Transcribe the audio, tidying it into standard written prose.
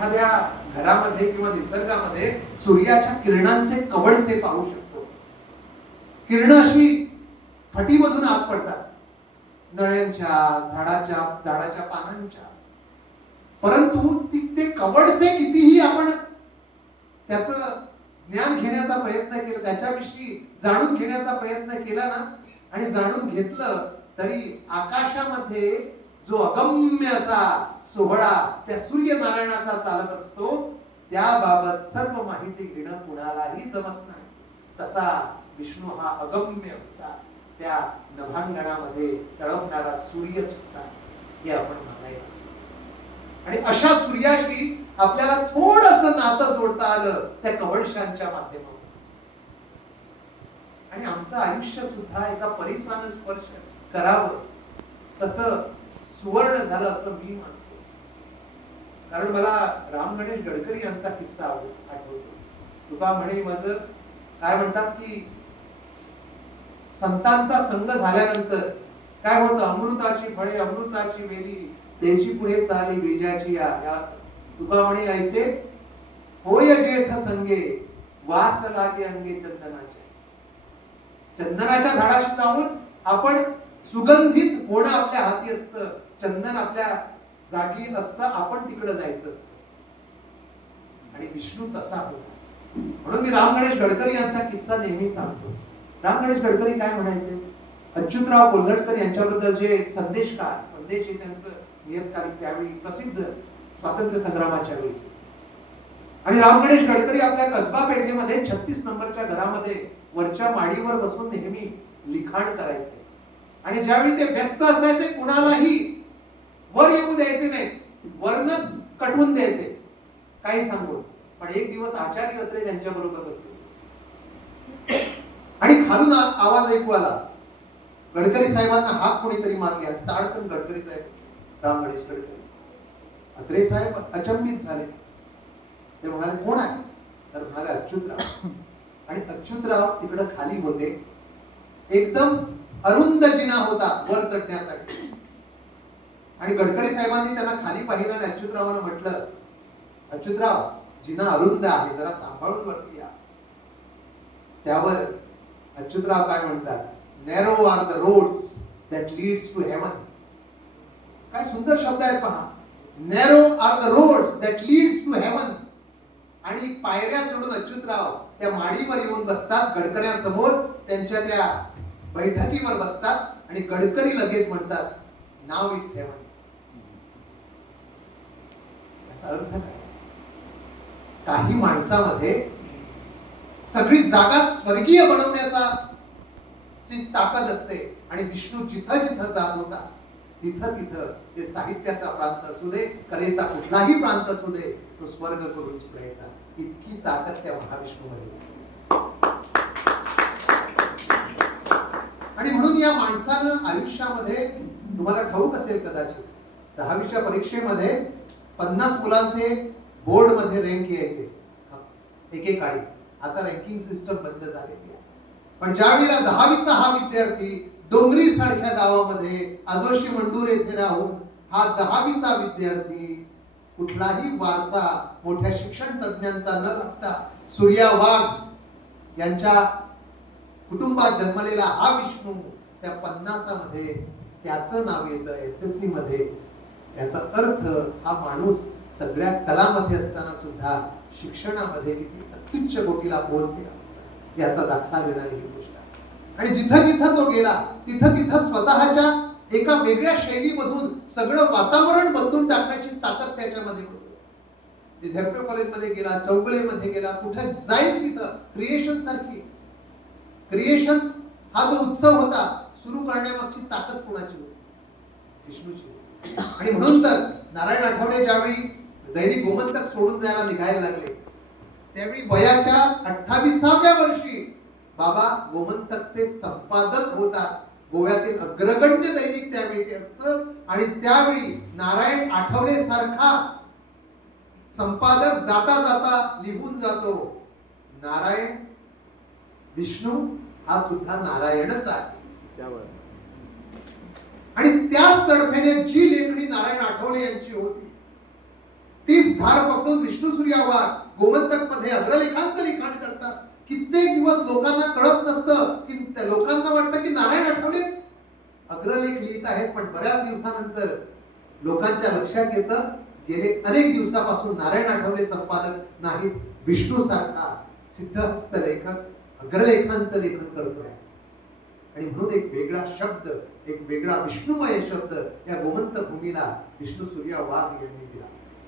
एखाद्या घरामध्ये किंवा निसर्गामध्ये सूर्याच्या किरणांचे कवडसे पाहू शकतो. किरण अशी फटीमधून आत पडतात, नळ्यांच्या, झाडाच्या पानांच्या. परंतु ते कवडसे कितीही आपण त्याचं ज्ञान घेण्याचा प्रयत्न केला, त्याच्याविषयी जाणून घेण्याचा प्रयत्न केला ना, आणि जाणून घेतलं तरी आकाशामध्ये जो अगम्य असा सोहळा त्या सूर्यनारायणाचा चालत असतो, त्याबाबत सर्व माहिती घेणं कुणालाही जमत नाही. तसा विष्णू हा अगम्य होता, त्या नभांगणामध्ये तळपणारा सूर्यच होता, हे आपण मानायचं. आणि अशा सूर्याशी आपल्याला थोडंसं नातं जोडता आलं त्या कवडशांच्या माध्यमातून. आणि आमचं आयुष्य सुद्धा एका परिसानं स्पर्श करावं तसं सुवर्ण झालं असं मी मानतो. कारण मला राम गणेश गडकरी यांचा किस्सा आठवतो. तुका म्हणे माझं काय म्हणतात की संतांचा संग झाल्यानंतर काय होतं, अमृताची फळे अमृताची वेली त्याची पुढे चाली बीजाची या. तुका म्हणे ऐसे होय जेथ संगे वास लागे अंगे चंदनाचे. चंदनाच्या झाडाशी जाऊन आपण सुगंधित होणं आपल्या हाती असतं, चंदन आपल्या जागी असतं, आपण तिकडे जायचं असतं. आणि विष्णू तसा होता. म्हणून मी राम गणेश गडकरी यांचा किस्सा नेहमी सांगतो. राम गणेश गडकरी काय म्हणायचे, अच्युतराव कोल्हटकर यांच्याबद्दल जे संदेश हे त्यांचं नियतकालिक त्यावेळी प्रसिद्ध स्वातंत्र्य संग्रामाच्या वेळी. आणि राम गणेश गडकरी आपल्या कसबा पेठेमध्ये 36 नंबरच्या घरामध्ये वरच्या माडीवर बसून नेहमी लिखाण करायचे. आणि ज्यावेळी ते व्यस्त असायचे, कुणालाही वर येऊ द्यायचे नाही, वरनच कटवून द्यायचे काही सांगून. पण एक दिवस आचार्य अत्रे त्यांच्या बरोबर बसले आणि खालून आवाज ऐकू आला. गडकरी साहेबांना हाक कोणीतरी मारली. ताडकन गडकरी साहेब, राम गणेश गडकरी. अत्रे साहेब अचंबित झाले. ते म्हणाले कोण आहे, तर म्हणाले अच्युतराव. आणि अच्युतराव तिकडे खाली होते. एकदम अरुंद जिना होता वर चढण्यासाठी. आणि गडकरी साहेबांनी त्यांना खाली पाहिलं आणि अच्युतरावांना म्हटलं, अच्युतराव जिना अरुंद आहे, जरा सांभाळून वरती या. त्यावर अच्युतराव काय म्हणतात, narrow are the roads that leads to heaven. काय सुंदर शब्द आहेत पहा. Narrow are the roads that leads to heaven. आणि पायऱ्या चढून अच्युतराव त्या माडीवर येऊन बसतात गडकऱ्यांसमोर, त्यांच्या त्या बैठकीवर बसतात आणि गडकरी लगेच म्हणतात, नाव इट्स हेवन. याचा अर्थ काय, काही माणसामध्ये सगळी जागा स्वर्गीय बनवण्याचा ताकद असते. आणि विष्णू जिथं जिथं जात होता तिथं तिथं ते साहित्याचा प्रांत असू दे, कलेचा कुठलाही प्रांत असू दे, तो स्वर्ग करून सोडायचा. इतकी ताकद त्या महाविष्णूमध्ये. आणि म्हणून या माणसानं आयुष्यामध्ये, तुम्हाला ठाऊक असेल कदाचित, 10वीच्या परीक्षेमध्ये 50 मुलांचे बोर्ड मध्ये रँक यायचे एकेकाळी. आता रँकिंग सिस्टम बंद झालेली आहे. पण ज्यावेळेला 10वीचा हा विद्यार्थी डोंगरी सारख्या गावामध्ये आजोशी मंडूर येथे राहून हा 10वीचा विद्यार्थी कुठलाही वारसा मोठ्या शिक्षण तज्ञांचा न लागता सूर्या वाघ यांच्या कुटुंबात जन्मलेला हा विष्णू त्या 50मध्ये त्याचं नाव येतं SSC मध्ये. याचा अर्थ हा माणूस सगळ्या कलामध्ये असताना सुद्धा शिक्षणामध्ये किती अत्युच्च कोटीला पोहोचते याचा दाखला देणारी ही गोष्ट आहे. आणि जिथं जिथं तो गेला तिथं तिथं स्वतःच्या एका वेगळ्या शैलीमधून सगळं वातावरण बदलून टाकण्याची ताकद त्याच्यामध्ये होती. विद्यापीठ कॉलेजमध्ये गेला, चौगुलेमध्ये गेला, कुठे जाईल तिथं क्रिएशन सारखी, क्रिएशन्स हा जो उत्सव होता सुरू करण्यामागची ताकद कोणाची होती, विष्णूची. आणि म्हणून तर नारायण आठवले ज्यावेळी दैनिक गोमंतक सोडून जायला निघायला लागले, त्यावेळी वयाच्या 28व्या वर्षी बाबा गोमंतकचे संपादक होता. गोव्यातील अग्रगण्य दैनिक त्यावेळी ते असतं. आणि त्यावेळी नारायण आठवले सारखा संपादक जाता जाता लिहून जातो, नारायण विष्णू हा सुद्धा नारायणच आहे. आणि त्याच तडफेने जी लेखणी नारायण आठवले यांची होती तीच धार पकडून विष्णू सूर्या वाघ गोमंतक मध्ये अग्रलेखांचं लिखाण करतात. कित्येक दिवस लोकांना कळत नसतं की लोकांना वाटतं की नारायण आठवलेच अग्रलेख लिहित आहेत, पण बऱ्याच दिवसानंतर लोकांच्या लक्षात येतं गेले अनेक दिवसापासून नारायण आठवले संपादक नाहीत, विष्णू सारखा सिद्धहस्त लेखक अग्रलेखांचं लेखन करतोय. आणि म्हणून एक वेगळा शब्द, एक वेगळा विष्णुमय शब्द या गोमंतक भूमीला विष्णू सूर्या वाघ यांनी दिला.